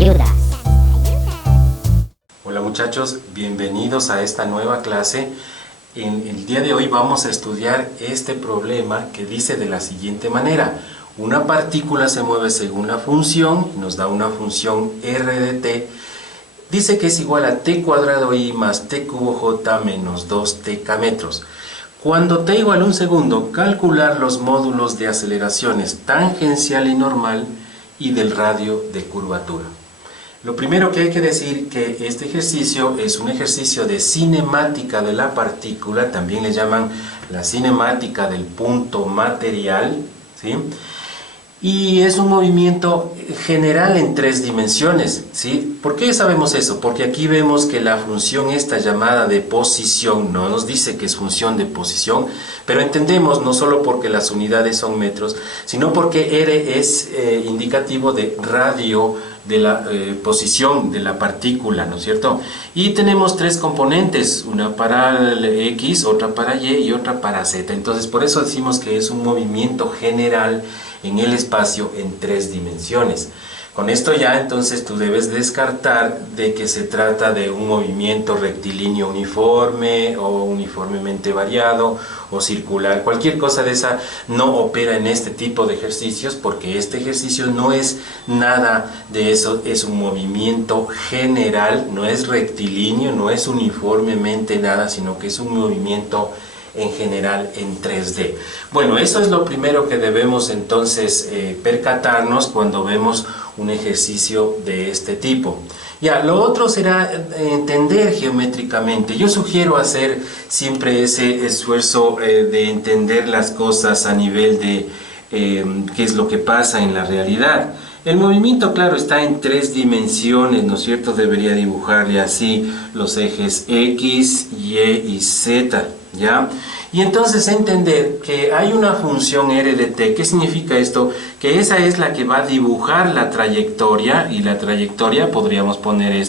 ayudas. Hola muchachos, bienvenidos a esta nueva clase. En el día de hoy vamos a estudiar este problema que dice de la siguiente manera. Una partícula se mueve según la función, nos da una función r de t. Dice que es igual a t cuadrado i más t cubo j menos 2tk metros. Cuando t igual a un segundo, calcular los módulos de aceleraciones tangencial y normal y del radio de curvatura. Lo primero que hay que decir que este ejercicio es un ejercicio de cinemática de la partícula, también le llaman la cinemática del punto material, ¿sí? Y es un movimiento general en 3 dimensiones, ¿sí? ¿Por qué sabemos eso? Porque aquí vemos que la función esta llamada de posición, no nos dice que es función de posición, pero entendemos no solo porque las unidades son metros, sino porque r es indicativo de radio de la posición de la partícula, ¿no es cierto? Y tenemos 3 componentes, una para x, otra para y y otra para z. Entonces por eso decimos que es un movimiento general en el espacio en 3 dimensiones. Con esto ya entonces tú debes descartar de que se trata de un movimiento rectilíneo uniforme o uniformemente variado o circular. Cualquier cosa de esa no opera en este tipo de ejercicios porque este ejercicio no es nada de eso, es un movimiento general, no es rectilíneo, no es uniformemente nada, sino que es un movimiento en general en 3D. Bueno, eso es lo primero que debemos entonces percatarnos cuando vemos un ejercicio de este tipo. Ya, lo otro será entender geométricamente. Yo sugiero hacer siempre ese esfuerzo de entender las cosas a nivel de qué es lo que pasa en la realidad. El movimiento, claro, está en 3 dimensiones, ¿no es cierto? Debería dibujarle así los ejes X, Y y Z, ¿ya? Y entonces entender que hay una función r de t. ¿Qué significa esto? Que esa es la que va a dibujar la trayectoria, y la trayectoria podríamos poner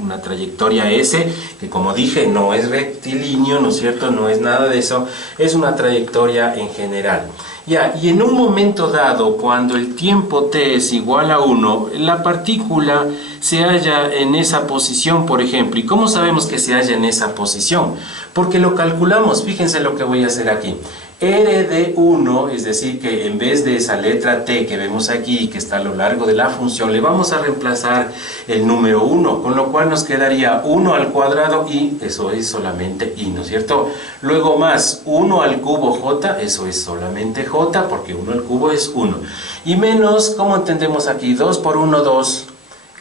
una trayectoria S, que como dije no es rectilíneo, ¿no es cierto? No es nada de eso, es una trayectoria en general. Ya, y en un momento dado, cuando el tiempo t es igual a 1, la partícula se halla en esa posición, por ejemplo. ¿Y cómo sabemos que se halla en esa posición? Porque lo calculamos. Fíjense lo que voy a hacer aquí. R de 1, es decir, que en vez de esa letra t que vemos aquí, que está a lo largo de la función, le vamos a reemplazar el número 1, con lo cual nos quedaría 1 al cuadrado y eso es solamente i, ¿no es cierto? Luego más 1 al cubo j, eso es solamente j, porque 1 al cubo es 1. Y menos, ¿cómo entendemos aquí? 2 por 1, 2.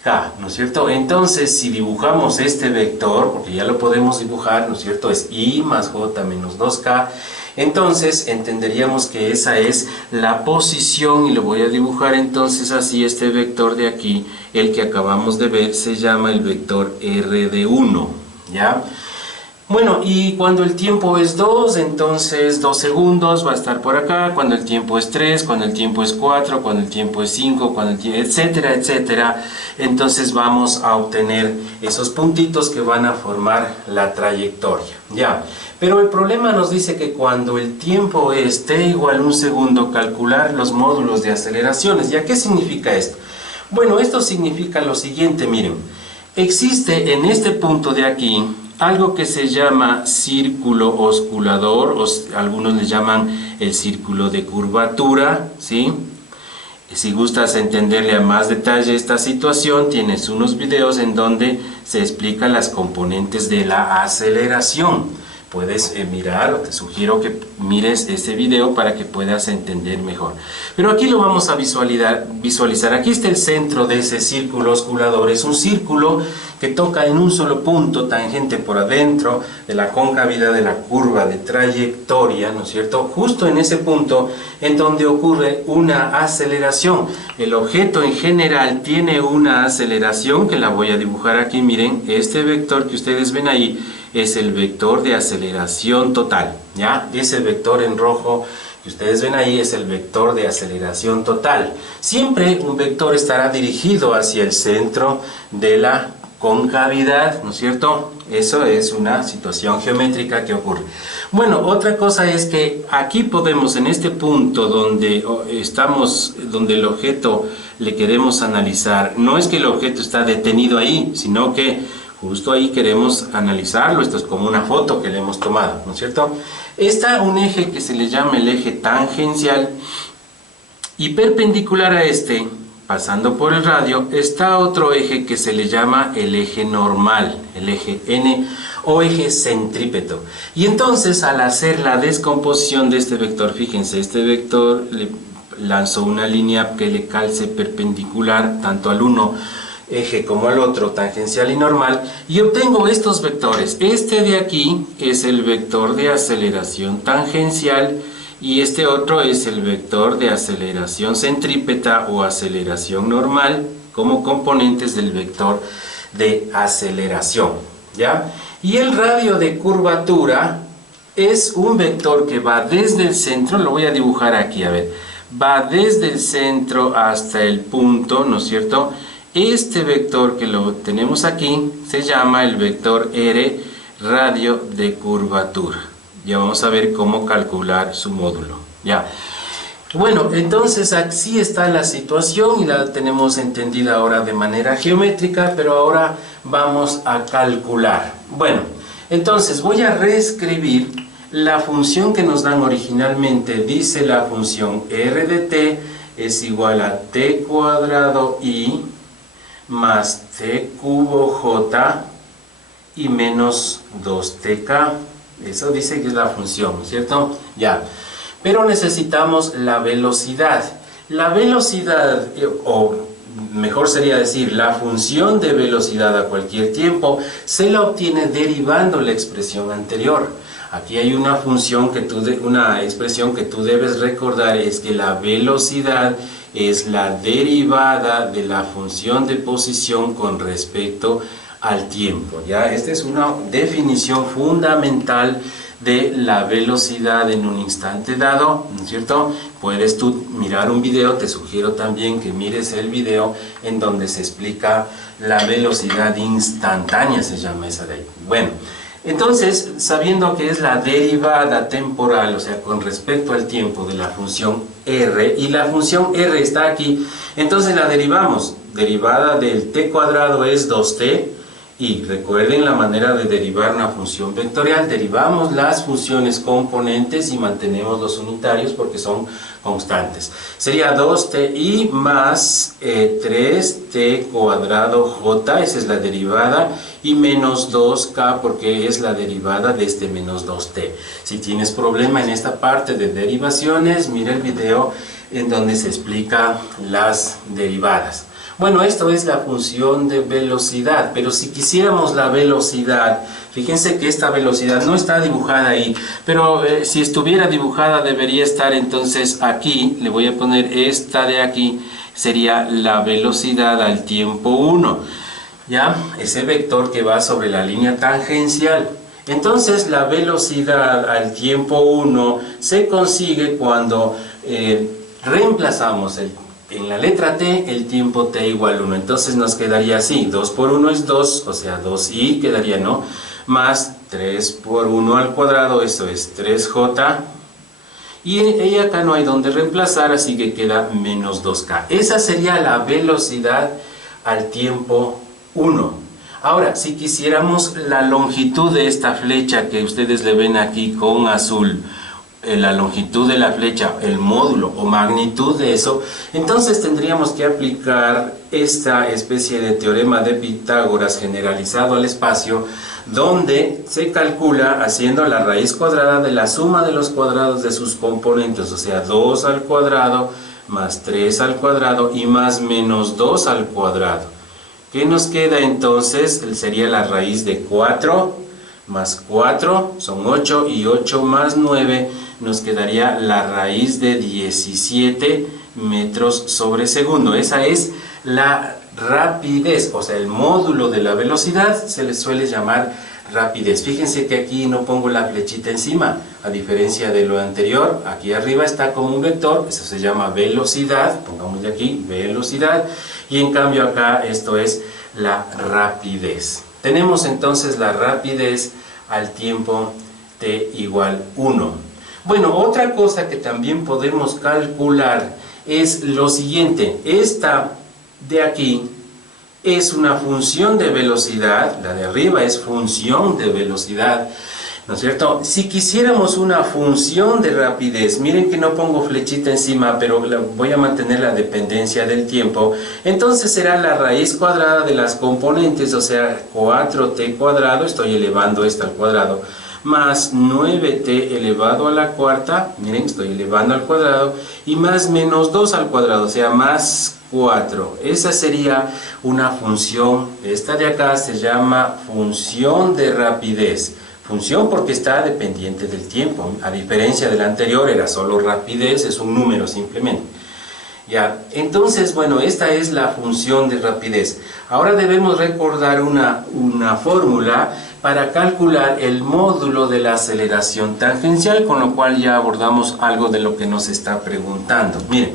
K, ¿no es cierto? Entonces, si dibujamos este vector, porque ya lo podemos dibujar, ¿no es cierto? Es i más j menos 2k. Entonces, entenderíamos que esa es la posición, y lo voy a dibujar entonces así, este vector de aquí, el que acabamos de ver, se llama el vector r de 1, ¿ya? Bueno, y cuando el tiempo es 2, entonces 2 segundos va a estar por acá. Cuando el tiempo es 3, cuando el tiempo es 4, cuando el tiempo es 5, cuando el tiempo, etcétera, etcétera. Entonces vamos a obtener esos puntitos que van a formar la trayectoria. Ya, pero el problema nos dice que cuando el tiempo es t igual a 1 segundo, calcular los módulos de aceleraciones. ¿Ya qué significa esto? Bueno, esto significa lo siguiente, miren. Existe en este punto de aquí algo que se llama círculo osculador, o algunos le llaman el círculo de curvatura, ¿sí? Si gustas entenderle a más detalle esta situación, tienes unos videos en donde se explican las componentes de la aceleración. Puedes mirar, o te sugiero que mires este video para que puedas entender mejor. Pero aquí lo vamos a visualizar. Aquí está el centro de ese círculo osculador. Es un círculo que toca en un solo punto tangente por adentro de la concavidad de la curva de trayectoria, ¿no es cierto? Justo en ese punto en donde ocurre una aceleración. El objeto en general tiene una aceleración que la voy a dibujar aquí. Miren, este vector que ustedes ven ahí es el vector de aceleración total, ¿ya? Ese vector en rojo que ustedes ven ahí es el vector de aceleración total. Siempre un vector estará dirigido hacia el centro de la concavidad, ¿no es cierto? Eso es una situación geométrica que ocurre. Bueno, otra cosa es que aquí podemos, en este punto donde estamos, donde el objeto le queremos analizar, no es que el objeto está detenido ahí, sino que justo ahí queremos analizarlo. Esto es como una foto que le hemos tomado, ¿no es cierto? Está un eje que se le llama el eje tangencial, y perpendicular a este, pasando por el radio, está otro eje que se le llama el eje normal, el eje N o eje centrípeto. Y entonces, al hacer la descomposición de este vector, fíjense, este vector le lanzó una línea que le calce perpendicular tanto al uno eje como al otro, tangencial y normal, y obtengo estos vectores. Este de aquí es el vector de aceleración tangencial, y este otro es el vector de aceleración centrípeta o aceleración normal, como componentes del vector de aceleración, ¿ya? Y el radio de curvatura es un vector que va desde el centro, lo voy a dibujar aquí, a ver, va desde el centro hasta el punto, ¿no es cierto? Este vector que lo tenemos aquí se llama el vector R, radio de curvatura. Ya vamos a ver cómo calcular su módulo. Ya. Bueno, entonces así está la situación y la tenemos entendida ahora de manera geométrica, pero ahora vamos a calcular. Bueno, entonces voy a reescribir la función que nos dan originalmente. Dice la función r de t es igual a t cuadrado i más t cubo j y menos 2tk. Eso dice que es la función, ¿no es cierto? Ya. Pero necesitamos la velocidad. La velocidad, o mejor sería decir, la función de velocidad a cualquier tiempo, se la obtiene derivando la expresión anterior. Aquí hay una función una expresión que tú debes recordar, es que la velocidad es la derivada de la función de posición con respecto al tiempo, ¿ya? Esta es una definición fundamental de la velocidad en un instante dado, ¿no es cierto? Puedes tú mirar un video, te sugiero también que mires el video en donde se explica la velocidad instantánea, se llama esa de ahí. Bueno, entonces, sabiendo que es la derivada temporal, o sea, con respecto al tiempo de la función r, y la función r está aquí, entonces la derivamos. Derivada del t cuadrado es 2t, y recuerden la manera de derivar una función vectorial. Derivamos las funciones componentes y mantenemos los unitarios porque son constantes. Sería 2ti más 3t cuadrado j, esa es la derivada, y menos 2k porque es la derivada de este menos 2t. Si tienes problema en esta parte de derivaciones, mira el video en donde se explica las derivadas. Bueno, esto es la función de velocidad, pero si quisiéramos la velocidad, fíjense que esta velocidad no está dibujada ahí, pero si estuviera dibujada debería estar entonces aquí. Le voy a poner esta de aquí, sería la velocidad al tiempo 1, ¿ya? Ese vector que va sobre la línea tangencial. Entonces la velocidad al tiempo 1 se consigue cuando reemplazamos en la letra t el tiempo t igual 1, entonces nos quedaría así, 2 por 1 es 2, o sea 2i quedaría, ¿no? Más 3 por 1 al cuadrado, eso es 3j, y acá no hay donde reemplazar, así que queda menos 2k. Esa sería la velocidad al tiempo 1. Ahora, si quisiéramos la longitud de esta flecha que ustedes le ven aquí con azul, la longitud de la flecha, el módulo o magnitud de eso, entonces tendríamos que aplicar esta especie de teorema de Pitágoras generalizado al espacio, donde se calcula haciendo la raíz cuadrada de la suma de los cuadrados de sus componentes, o sea 2 al cuadrado más 3 al cuadrado y más menos 2 al cuadrado. ¿Qué nos queda entonces? Sería la raíz de 4 más 4, son 8, y 8 más 9, nos quedaría la raíz de 17 metros sobre segundo. Esa es la rapidez, o sea, el módulo de la velocidad se le suele llamar rapidez. Fíjense que aquí no pongo la flechita encima, a diferencia de lo anterior. Aquí arriba está como un vector, eso se llama velocidad, pongámosle aquí velocidad, y en cambio acá esto es la rapidez. Tenemos entonces la rapidez al tiempo t igual 1. Bueno, otra cosa que también podemos calcular es lo siguiente. Esta de aquí es una función de velocidad, la de arriba es función de velocidad, ¿no es cierto? Si quisiéramos una función de rapidez, miren que no pongo flechita encima, pero voy a mantener la dependencia del tiempo, entonces será la raíz cuadrada de las componentes, o sea, 4t cuadrado, estoy elevando esto al cuadrado, más 9t elevado a la cuarta, miren, estoy elevando al cuadrado, y más menos 2 al cuadrado, o sea, más 4. Esa sería una función, esta de acá se llama función de rapidez. Función porque está dependiente del tiempo, a diferencia de la anterior, era solo rapidez, es un número simplemente. Ya, entonces, bueno, esta es la función de rapidez. Ahora debemos recordar una fórmula para calcular el módulo de la aceleración tangencial, con lo cual ya abordamos algo de lo que nos está preguntando. Miren,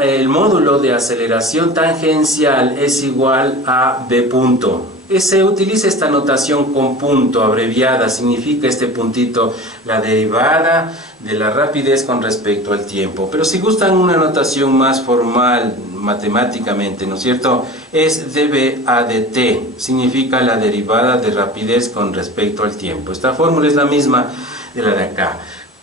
el módulo de aceleración tangencial es igual a b punto. Se utiliza esta notación con punto abreviada, significa este puntito la derivada de la rapidez con respecto al tiempo. Pero si gustan una notación más formal matemáticamente, ¿no es cierto? Es db a dt, significa la derivada de rapidez con respecto al tiempo. Esta fórmula es la misma de la de acá.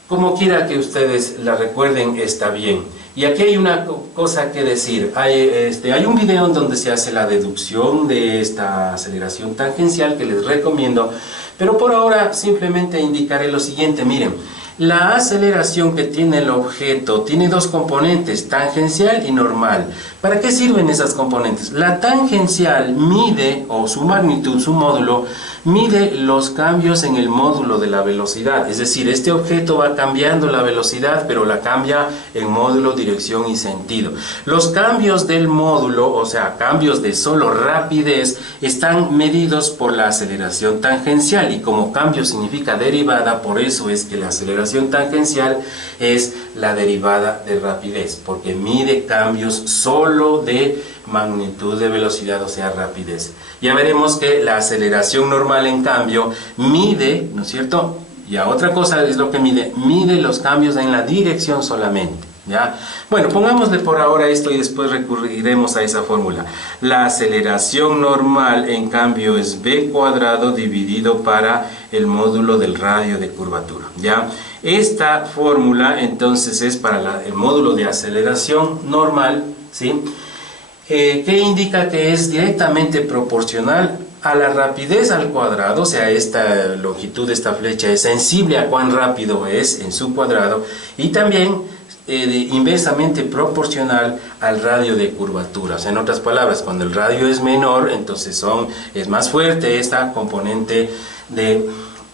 Como quiera que ustedes la recuerden, está bien. Y aquí hay una cosa que decir. Hay un video en donde se hace la deducción de esta aceleración tangencial que les recomiendo. Pero por ahora simplemente indicaré lo siguiente. Miren, la aceleración que tiene el objeto tiene dos componentes, tangencial y normal. ¿Para qué sirven esas componentes? La tangencial mide, o su magnitud, su módulo, mide los cambios en el módulo de la velocidad. Es decir, este objeto va cambiando la velocidad, pero la cambia en módulo, dirección y sentido. Los cambios del módulo, o sea, cambios de solo rapidez, están medidos por la aceleración tangencial. Y como cambio significa derivada, por eso es que la aceleración tangencial es la derivada de rapidez, porque mide cambios solo de magnitud de velocidad, o sea, rapidez. Ya veremos que la aceleración normal, en cambio, mide, ¿no es cierto? Y a otra cosa es lo que mide los cambios en la dirección solamente, ¿ya? Bueno, pongámosle por ahora esto y después recurriremos a esa fórmula. La aceleración normal, en cambio, es b cuadrado dividido para el módulo del radio de curvatura, ¿ya? Esta fórmula, entonces, es para el módulo de aceleración normal, ¿sí? Que indica que es directamente proporcional a la rapidez al cuadrado, o sea, esta longitud de esta flecha es sensible a cuán rápido es en su cuadrado, y también inversamente proporcional al radio de curvatura. O sea, en otras palabras, cuando el radio es menor, entonces es más fuerte esta componente de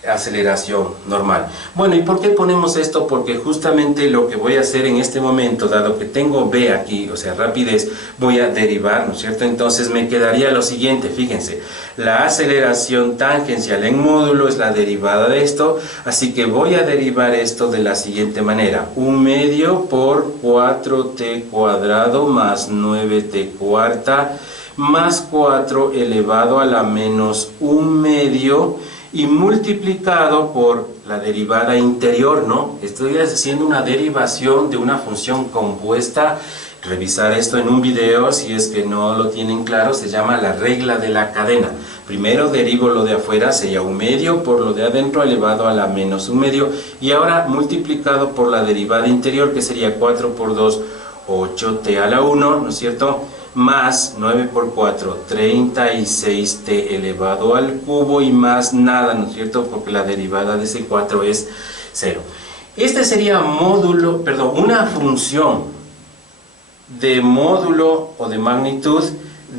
aceleración normal. Bueno, ¿y por qué ponemos esto? Porque justamente lo que voy a hacer en este momento, dado que tengo b aquí, o sea, rapidez, voy a derivar, ¿no es cierto? Entonces me quedaría lo siguiente, fíjense, la aceleración tangencial en módulo es la derivada de esto, así que voy a derivar esto de la siguiente manera: 1/2 por 4t cuadrado más 9t cuarta más 4 elevado a la menos 1/2 y multiplicado por la derivada interior, ¿no? Estoy haciendo una derivación de una función compuesta. Revisar esto en un video si es que no lo tienen claro, se llama la regla de la cadena. Primero derivo lo de afuera, sería 1/2 por lo de adentro elevado a la menos 1/2, y ahora multiplicado por la derivada interior, que sería 4 por 2, 8t a la 1, ¿no es cierto? Más 9 por 4, 36t elevado al cubo, y más nada, ¿no es cierto? Porque la derivada de ese 4 es 0. Este sería una función de módulo o de magnitud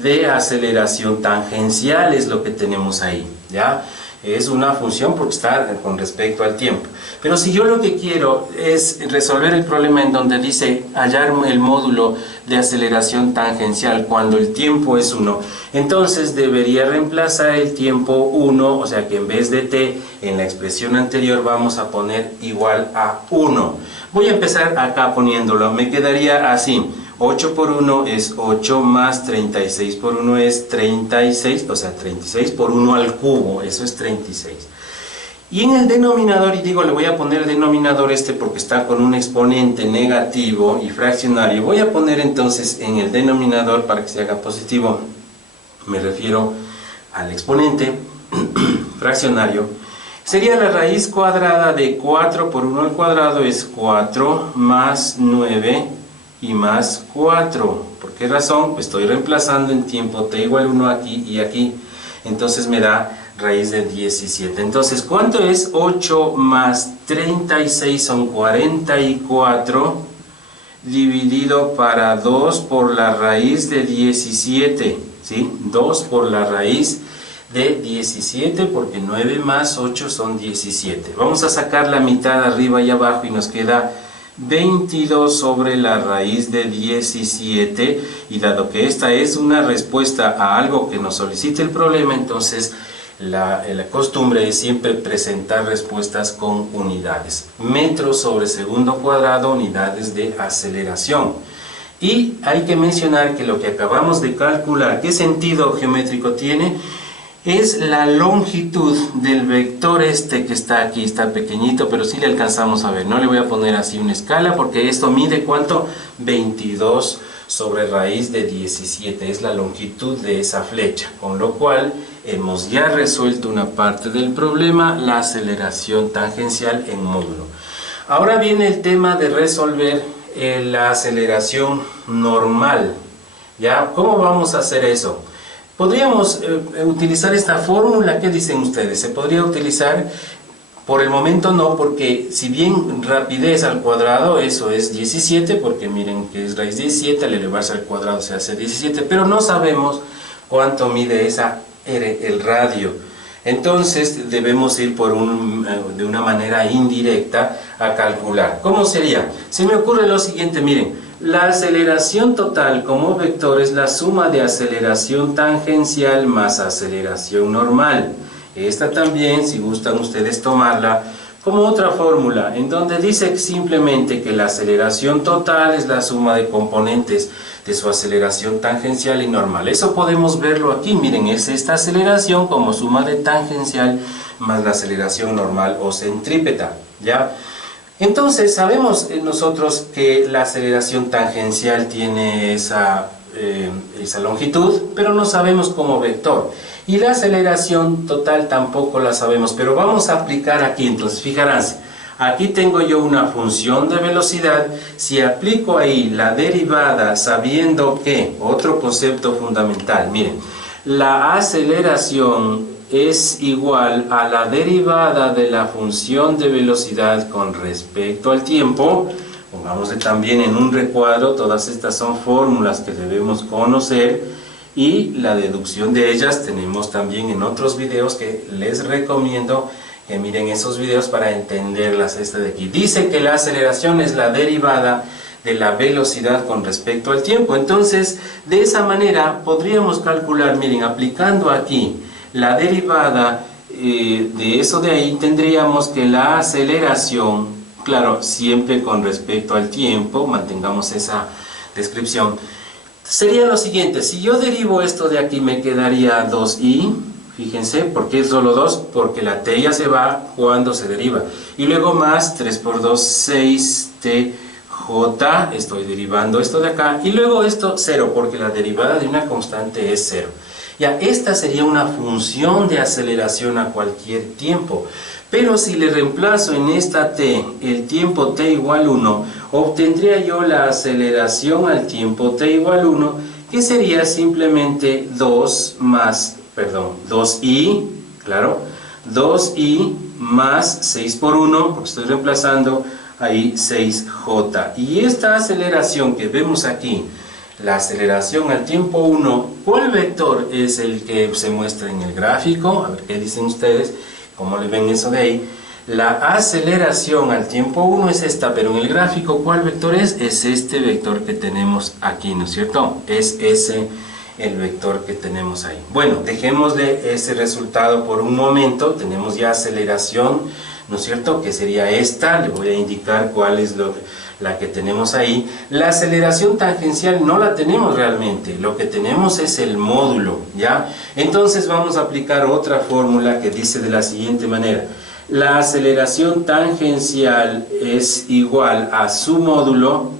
de aceleración tangencial, es lo que tenemos ahí, ¿ya? es una función porque está con respecto al tiempo. Pero si yo lo que quiero es resolver el problema en donde dice hallar el módulo de aceleración tangencial cuando el tiempo es 1, entonces debería reemplazar el tiempo 1, o sea que en vez de t en la expresión anterior vamos a poner igual a 1. Voy a empezar acá poniéndolo, me quedaría así. 8 por 1 es 8 más 36 por 1 es 36, o sea 36 por 1 al cubo, eso es 36. Y en el denominador, y digo, le voy a poner el denominador porque está con un exponente negativo y fraccionario. Voy a poner entonces en el denominador, para que se haga positivo, me refiero al exponente fraccionario. Sería la raíz cuadrada de 4 por 1 al cuadrado, es 4 más 9 y más 4. ¿Por qué razón? Pues estoy reemplazando en tiempo t igual 1 aquí y aquí. Entonces me da raíz de 17. Entonces, ¿cuánto es 8 más 36? Son 44 dividido para 2 por la raíz de 17. ¿Sí? 2 por la raíz de 17, porque 9 más 8 son 17. Vamos a sacar la mitad arriba y abajo y nos queda 22 sobre la raíz de 17, y dado que esta es una respuesta a algo que nos solicita el problema, entonces la costumbre es siempre presentar respuestas con unidades. Metros sobre segundo cuadrado, unidades de aceleración. Y hay que mencionar que lo que acabamos de calcular, ¿qué sentido geométrico tiene? Es la longitud del vector que está aquí, está pequeñito, pero sí le alcanzamos a ver. No le voy a poner así una escala porque esto mide ¿cuánto? 22 sobre raíz de 17, es la longitud de esa flecha, con lo cual hemos ya resuelto una parte del problema, la aceleración tangencial en módulo. Ahora viene el tema de resolver la aceleración normal. ¿Ya? ¿Cómo vamos a hacer eso? Podríamos utilizar esta fórmula. ¿Qué dicen ustedes? ¿Se podría utilizar? Por el momento no, porque si bien rapidez al cuadrado, eso es 17, porque miren que es raíz de 17, al elevarse al cuadrado se hace 17, pero no sabemos cuánto mide el radio. Entonces debemos ir de una manera indirecta a calcular. ¿Cómo sería? Se me ocurre lo siguiente, miren. La aceleración total como vector es la suma de aceleración tangencial más aceleración normal. Esta también, si gustan ustedes tomarla como otra fórmula, en donde dice simplemente que la aceleración total es la suma de componentes de su aceleración tangencial y normal. Eso podemos verlo aquí, miren, es esta aceleración como suma de tangencial más la aceleración normal o centrípeta, ¿ya? Entonces sabemos nosotros que la aceleración tangencial tiene esa longitud, pero no sabemos como vector. Y la aceleración total tampoco la sabemos, pero vamos a aplicar aquí. Entonces fijaránse, aquí tengo yo una función de velocidad. Si aplico ahí la derivada sabiendo que, otro concepto fundamental, miren, la aceleración es igual a la derivada de la función de velocidad con respecto al tiempo. Pongámosle también en un recuadro, todas estas son fórmulas que debemos conocer y la deducción de ellas tenemos también en otros videos que les recomiendo que miren esos videos para entenderlas. Esta de aquí dice que la aceleración es la derivada de la velocidad con respecto al tiempo. Entonces, de esa manera podríamos calcular, miren, aplicando aquí la derivada de eso de ahí, tendríamos que la aceleración, claro, siempre con respecto al tiempo, mantengamos esa descripción, sería lo siguiente. Si yo derivo esto de aquí me quedaría 2i, fíjense, ¿por qué solo 2? Porque la t ya se va cuando se deriva, y luego más 3 por 2, 6t j, estoy derivando esto de acá, y luego esto 0, porque la derivada de una constante es 0. Ya, esta sería una función de aceleración a cualquier tiempo. Pero si le reemplazo en esta t el tiempo t igual 1, obtendría yo la aceleración al tiempo t igual 1, que sería simplemente 2i, claro, 2i más 6 por 1, porque estoy reemplazando ahí 6j. Y esta aceleración que vemos aquí, la aceleración al tiempo 1, ¿cuál vector es el que se muestra en el gráfico? A ver qué dicen ustedes, ¿cómo le ven eso de ahí? La aceleración al tiempo 1 es esta, pero en el gráfico, ¿cuál vector es? Es este vector que tenemos aquí, ¿no es cierto? Es ese el vector que tenemos ahí. Bueno, dejémosle ese resultado por un momento. Tenemos ya aceleración, ¿no es cierto? Que sería esta. Le voy a indicar cuál es la que tenemos ahí. La aceleración tangencial no la tenemos realmente. Lo que tenemos es el módulo, ¿ya? Entonces vamos a aplicar otra fórmula que dice de la siguiente manera. La aceleración tangencial es igual a su módulo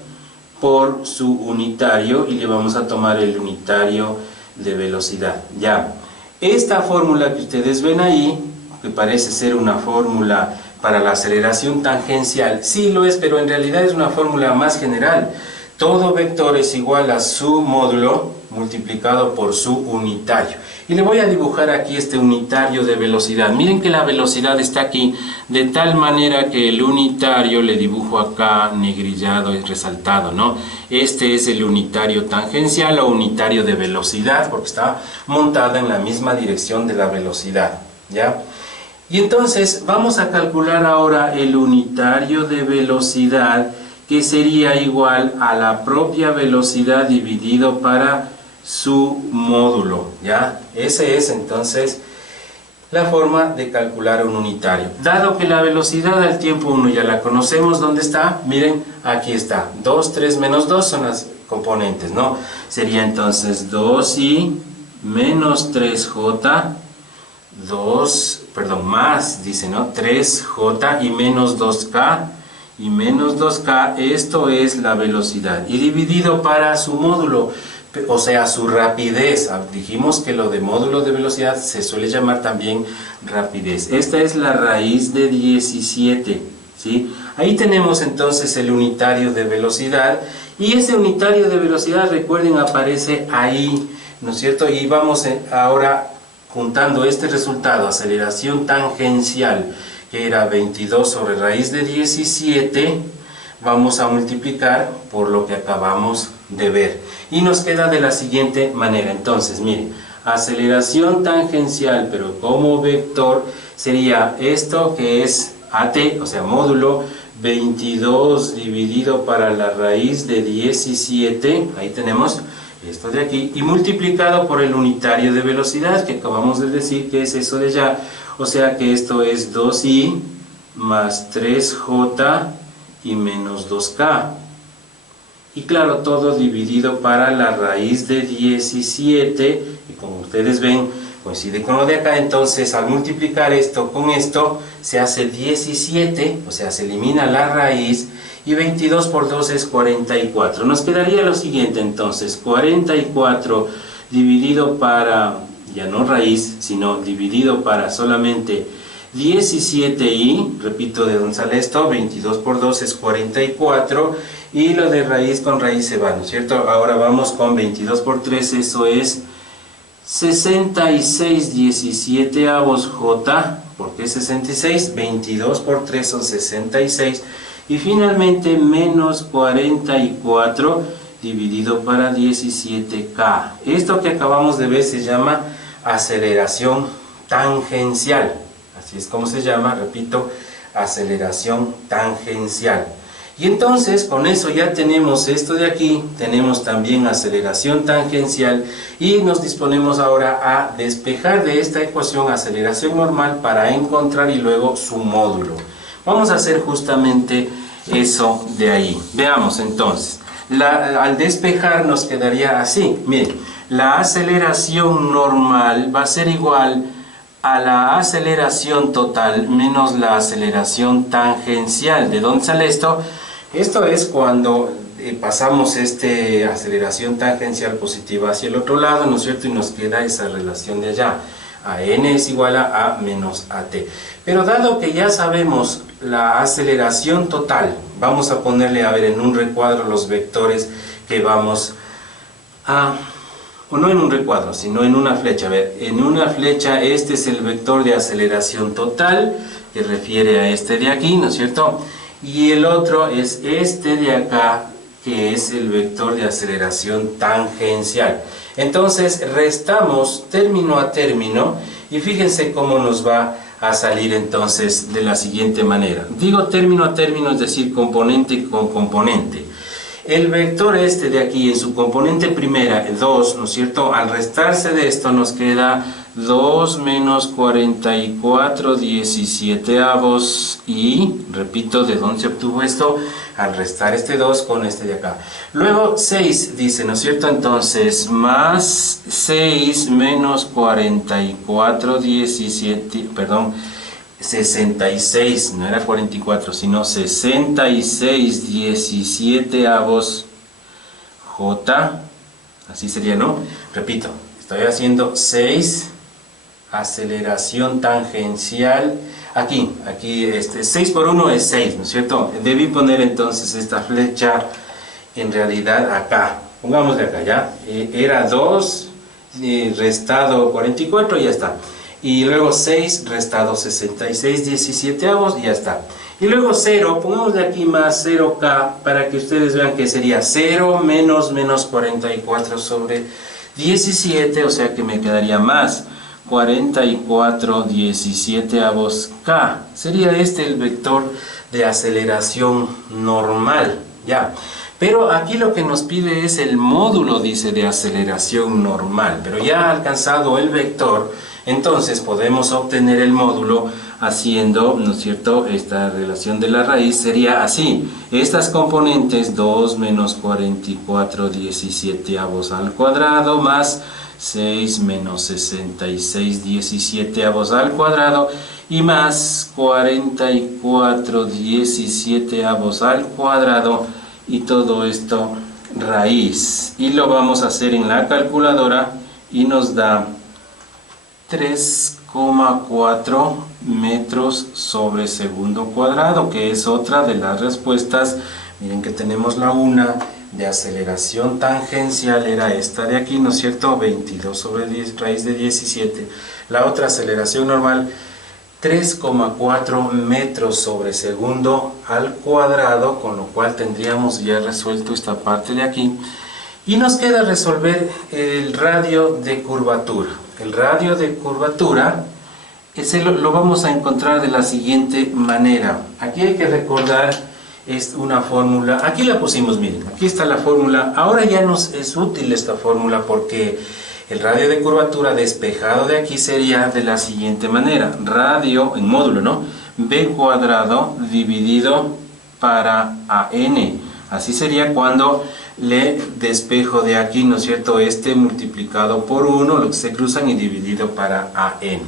por su unitario, y le vamos a tomar el unitario de velocidad. Ya, esta fórmula que ustedes ven ahí, que parece ser una fórmula para la aceleración tangencial, sí lo es, pero en realidad es una fórmula más general. Todo vector es igual a su módulo multiplicado por su unitario. Y le voy a dibujar aquí este unitario de velocidad. Miren que la velocidad está aquí de tal manera que el unitario le dibujo acá negrillado y resaltado, ¿no? Este es el unitario tangencial o unitario de velocidad, porque está montada en la misma dirección de la velocidad, ¿ya? Y entonces vamos a calcular ahora el unitario de velocidad, que sería igual a la propia velocidad dividido para su módulo, ¿ya? Ese es entonces la forma de calcular un unitario. Dado que la velocidad al tiempo 1 ya la conocemos, ¿dónde está? Miren, aquí está. 2, 3 menos 2 son las componentes, ¿no? Sería entonces 2i menos 3j, más, dice, ¿no? 3j y menos 2k. Y menos 2k, esto es la velocidad, y dividido para su módulo, o sea, su rapidez. Dijimos que lo de módulo de velocidad se suele llamar también rapidez. Esta es la raíz de 17, ¿sí? Ahí tenemos entonces el unitario de velocidad, y ese unitario de velocidad, recuerden, aparece ahí, ¿no es cierto? Y vamos ahora juntando este resultado, aceleración tangencial, que era 22 sobre raíz de 17, vamos a multiplicar por lo que acabamos de ver. Y nos queda de la siguiente manera. Entonces, miren, aceleración tangencial, pero como vector, sería esto que es AT, o sea, módulo 22 dividido para la raíz de 17, ahí tenemos esto de aquí, y multiplicado por el unitario de velocidad, que acabamos de decir que es eso de allá. O sea que esto es 2i más 3j y menos 2k. Y claro, todo dividido para la raíz de 17. Y como ustedes ven, coincide con lo de acá. Entonces, al multiplicar esto con esto, se hace 17. O sea, se elimina la raíz. Y 22 por 2 es 44. Nos quedaría lo siguiente entonces. 44 dividido para, ya no raíz, sino dividido para solamente 17i, repito de dónde sale esto, 22 por 2 es 44, y lo de raíz con raíz se va, ¿no es cierto? Ahora vamos con 22 por 3, eso es 66 17avos j, ¿por qué 66? 22 por 3 son 66, y finalmente menos 44 dividido para 17k. Esto que acabamos de ver se llama aceleración tangencial. Así es como se llama, repito, aceleración tangencial. Y entonces con eso ya tenemos esto de aquí, tenemos también aceleración tangencial, y nos disponemos ahora a despejar de esta ecuación aceleración normal para encontrar y luego su módulo. Vamos a hacer justamente eso de ahí. Veamos entonces. Al despejar nos quedaría así. Miren, la aceleración normal va a ser igual a la aceleración total menos la aceleración tangencial. ¿De dónde sale esto? Esto es cuando pasamos aceleración tangencial positiva hacia el otro lado, ¿no es cierto? Y nos queda esa relación de allá. A n es igual a menos at. Pero dado que ya sabemos la aceleración total, vamos a ponerle, a ver, en un recuadro los vectores que vamos a... o no en un recuadro, sino en una flecha. A ver, en una flecha este es el vector de aceleración total, que refiere a este de aquí, ¿no es cierto? Y el otro es este de acá, que es el vector de aceleración tangencial. Entonces restamos término a término y fíjense cómo nos va a salir entonces de la siguiente manera. Digo término a término, es decir, componente con componente. El vector este de aquí en su componente primera, 2, ¿no es cierto? Al restarse de esto nos queda 2 menos 44 17avos y, repito, ¿de dónde se obtuvo esto? Al restar este 2 con este de acá. Luego 6 dice, ¿no es cierto? Entonces, más 6 menos 44 17, perdón, 66, no era 44, sino 66 17avos J, así sería, ¿no? Repito, estoy haciendo 6, aceleración tangencial, aquí 6 por 1 es 6, ¿no es cierto? Debí poner entonces esta flecha en realidad acá, pongámosle acá, ¿ya? Era 2 restado 44 y ya está. Y luego 6 restado 66 17avos y ya está. Y luego 0, pongamos de aquí más 0k para que ustedes vean que sería 0 menos 44 sobre 17, o sea que me quedaría más 44 17avos k. Sería este el vector de aceleración normal, ya. Pero aquí lo que nos pide es el módulo, dice, de aceleración normal. Pero ya alcanzado el vector, entonces podemos obtener el módulo haciendo, ¿no es cierto?, esta relación de la raíz sería así. Estas componentes, 2 menos 44 17avos al cuadrado más 6 menos 66 17avos al cuadrado y más 44 17avos al cuadrado y todo esto raíz. Y lo vamos a hacer en la calculadora y nos da 3,4 metros sobre segundo cuadrado, que es otra de las respuestas. Miren que tenemos la una de aceleración tangencial, era esta de aquí, ¿no es cierto? 22 sobre 10 raíz de 17. La otra aceleración normal, 3,4 metros sobre segundo al cuadrado, con lo cual tendríamos ya resuelto esta parte de aquí. Y nos queda resolver el radio de curvatura. El radio de curvatura ese lo vamos a encontrar de la siguiente manera. Aquí hay que recordar, es una fórmula, aquí la pusimos, miren, aquí está la fórmula. Ahora ya nos es útil esta fórmula porque el radio de curvatura despejado de aquí sería de la siguiente manera. Radio, en módulo, ¿no? B cuadrado dividido para AN. Así sería cuando le despejo de aquí, ¿no es cierto? Este multiplicado por 1, lo que se cruzan, y dividido para AN.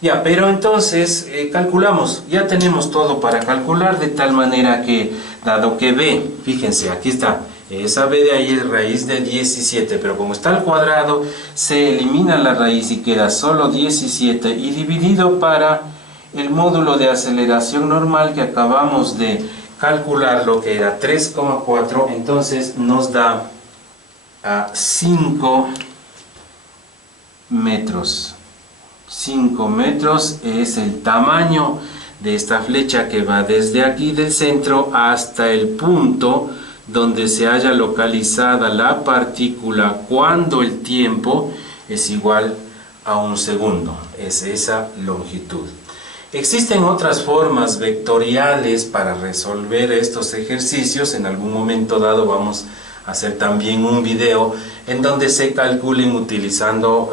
Ya, pero entonces calculamos, ya tenemos todo para calcular, de tal manera que, dado que B, fíjense, aquí está, esa B de ahí es raíz de 17, pero como está al cuadrado, se elimina la raíz y queda solo 17, y dividido para el módulo de aceleración normal que acabamos de calcular, lo que era 3,4, entonces nos da a 5 metros. 5 metros es el tamaño de esta flecha que va desde aquí del centro hasta el punto donde se haya localizada la partícula cuando el tiempo es igual a 1 segundo. Es esa longitud. Existen otras formas vectoriales para resolver estos ejercicios. En algún momento dado vamos a hacer también un video en donde se calculen utilizando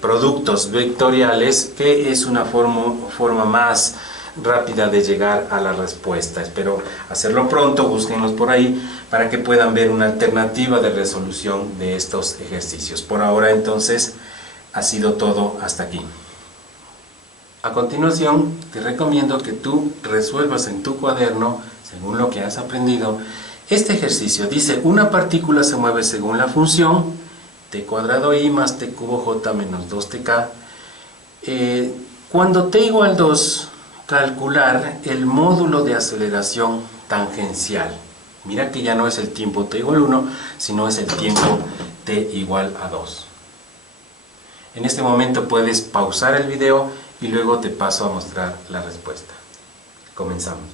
productos vectoriales, que es una forma más rápida de llegar a la respuesta. Espero hacerlo pronto, búsquenlos por ahí para que puedan ver una alternativa de resolución de estos ejercicios. Por ahora entonces ha sido todo hasta aquí. A continuación te recomiendo que tú resuelvas en tu cuaderno, según lo que has aprendido, este ejercicio. Dice, una partícula se mueve según la función t cuadrado i más t cubo j menos 2tk. Cuando t igual 2, calcular el módulo de aceleración tangencial. Mira que ya no es el tiempo t igual 1, sino es el tiempo t igual a 2. En este momento puedes pausar el video y luego te paso a mostrar la respuesta. Comenzamos.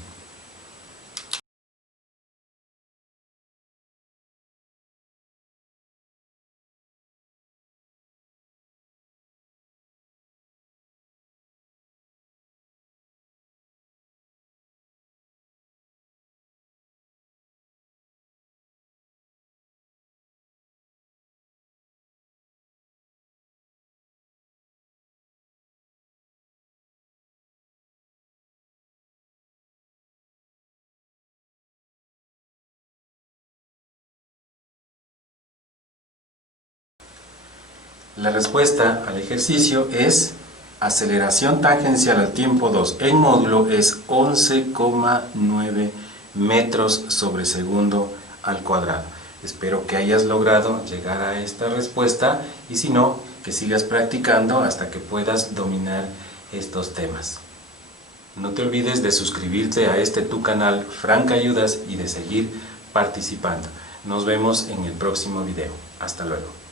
La respuesta al ejercicio es aceleración tangencial al tiempo 2 en módulo es 11,9 metros sobre segundo al cuadrado. Espero que hayas logrado llegar a esta respuesta y si no, que sigas practicando hasta que puedas dominar estos temas. No te olvides de suscribirte a este tu canal Frank Ayudas y de seguir participando. Nos vemos en el próximo video. Hasta luego.